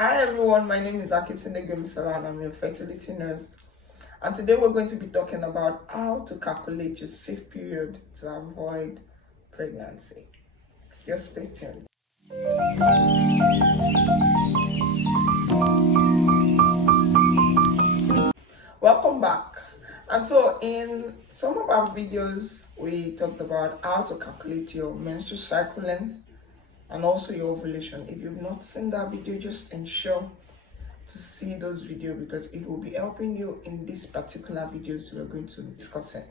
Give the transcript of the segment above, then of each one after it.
Hi everyone, my name is Akitunde Gomisala and I'm your fertility nurse. And today we're going to be talking about how to calculate your safe period to avoid pregnancy. Just stay tuned. Welcome back. And so in some of our videos, we talked about how to calculate your menstrual cycle length and also your ovulation. If you've not seen that video, just ensure to see those videos because it will be helping you in these particular videos we're going to be discussing.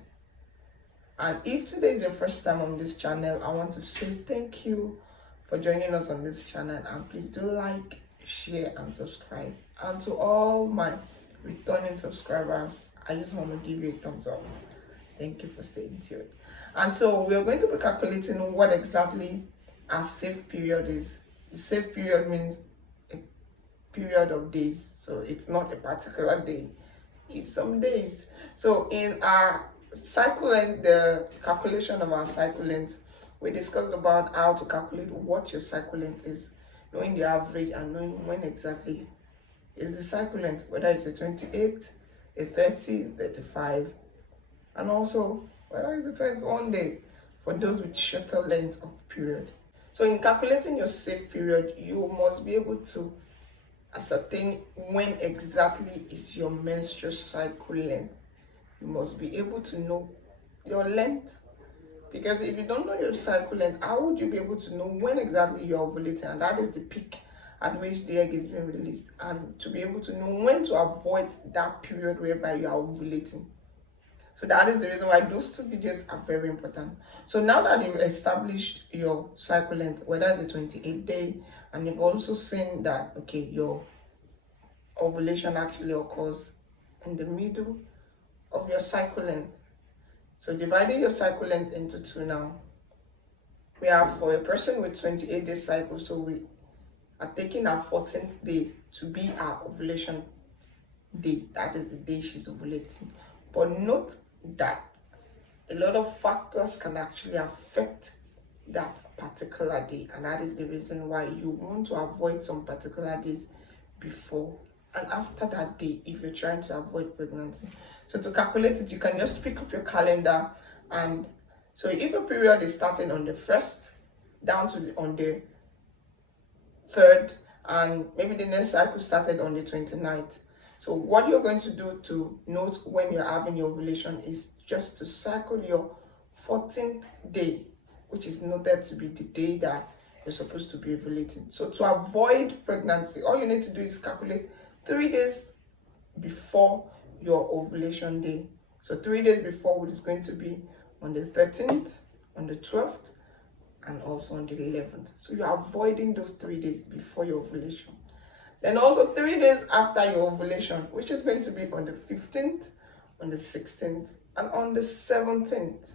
And if today is your first time on this channel, I want to say thank you for joining us on this channel, and please do like, share and subscribe. And to all my returning subscribers, I just want to give you a thumbs up. Thank you for staying tuned. And so we are going to be calculating what exactly a safe period is. The safe period means a period of days, so it's not a particular day, it's some days. So in our cycle length, the calculation of our cycle length, we discussed about how to calculate what your cycle length is, knowing the average and knowing when exactly is the cycle length, whether it's a 28, a 30, 35, and also whether it's a 21 day for those with shorter length of period. So in calculating your safe period, you must be able to ascertain when exactly is your menstrual cycle length. You must be able to know your length, because if you don't know your cycle length, how would you be able to know when exactly you're ovulating? And that is the peak at which the egg is being released, and to be able to know when to avoid that period whereby you are ovulating. So that is the reason why those two videos are very important. So now that you've established your cycle length, whether it's a 28 day, and you've also seen that okay, your ovulation actually occurs in the middle of your cycle length. So dividing your cycle length into two now, we have for a person with 28 day cycle, so we are taking our 14th day to be our ovulation day. That is the day she's ovulating. But note that a lot of factors can actually affect that particular day, and that is the reason why you want to avoid some particular days before and after that day if you're trying to avoid pregnancy. So to calculate it, you can just pick up your calendar, and so if your period is starting on the 1st down to on the 3rd, and maybe the next cycle started on the 29th. So what you're going to do to note when you're having your ovulation is just to cycle your 14th day, which is noted to be the day that you're supposed to be ovulating. So to avoid pregnancy, all you need to do is calculate 3 days before your ovulation day. So 3 days before, which is going to be on the 13th, on the 12th, and also on the 11th. So you're avoiding those 3 days before your ovulation. Then also 3 days after your ovulation, which is going to be on the 15th, on the 16th, and on the 17th.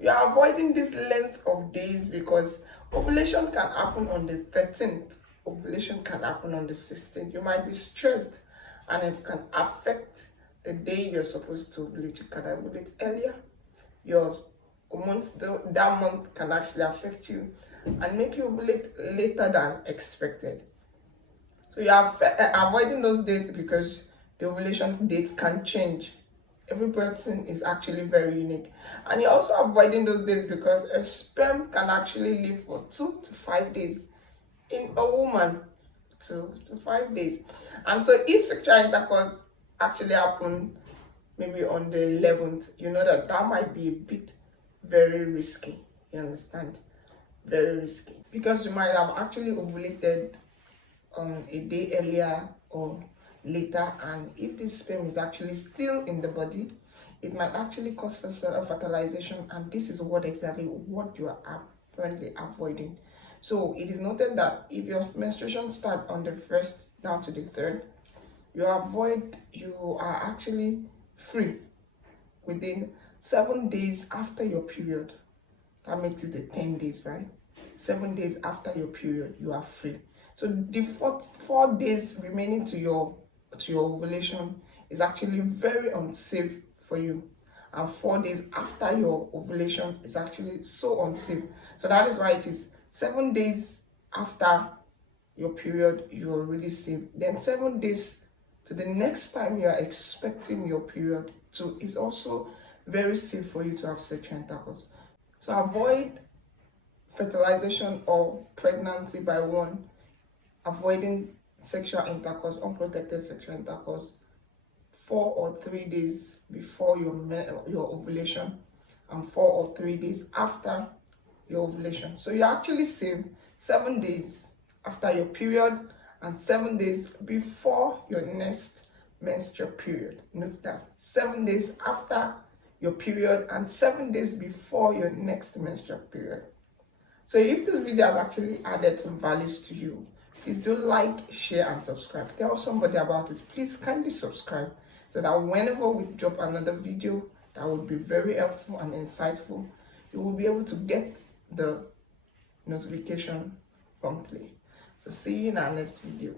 You are avoiding this length of days because ovulation can happen on the 13th, ovulation can happen on the 16th. You might be stressed and it can affect the day you're supposed to ovulate. You can ovulate earlier. Your hormones that month can actually affect you and make you ovulate later than expected. So you are avoiding those dates because the ovulation dates can change. Every person is actually very unique. And you're also avoiding those days because a sperm can actually live for 2 to 5 days in a woman. 2 to 5 days. And so if sexual intercourse actually happened maybe on the 11th, you know that that might be a bit very risky. You understand? Very risky. Because you might have actually ovulated a day earlier or later, and if this sperm is actually still in the body, it might actually cause fertilization, and this is what exactly what you are apparently avoiding. So it is noted that if your menstruation starts on the 1st down to the 3rd, you are actually free within 7 days after your period. That makes it the 10 days, right? 7 days after your period, you are free. So the 4 days remaining to your ovulation is actually very unsafe for you. And 4 days after your ovulation is actually so unsafe. So that is why it is 7 days after your period, you're really safe. Then 7 days to the next time you are expecting your period to is also very safe for you to have sexual intercourse. So avoid fertilization or pregnancy by one, avoiding sexual intercourse, unprotected sexual intercourse 4 or 3 days before your ovulation and 4 or 3 days after your ovulation. So you actually save 7 days after your period and 7 days before your next menstrual period. Note that 7 days after your period and 7 days before your next menstrual period. So if this video has actually added some values to you, please do like, share, and subscribe. Tell somebody about it. Please kindly subscribe so that whenever we drop another video that would be very helpful and insightful, you will be able to get the notification promptly. So see you in our next video.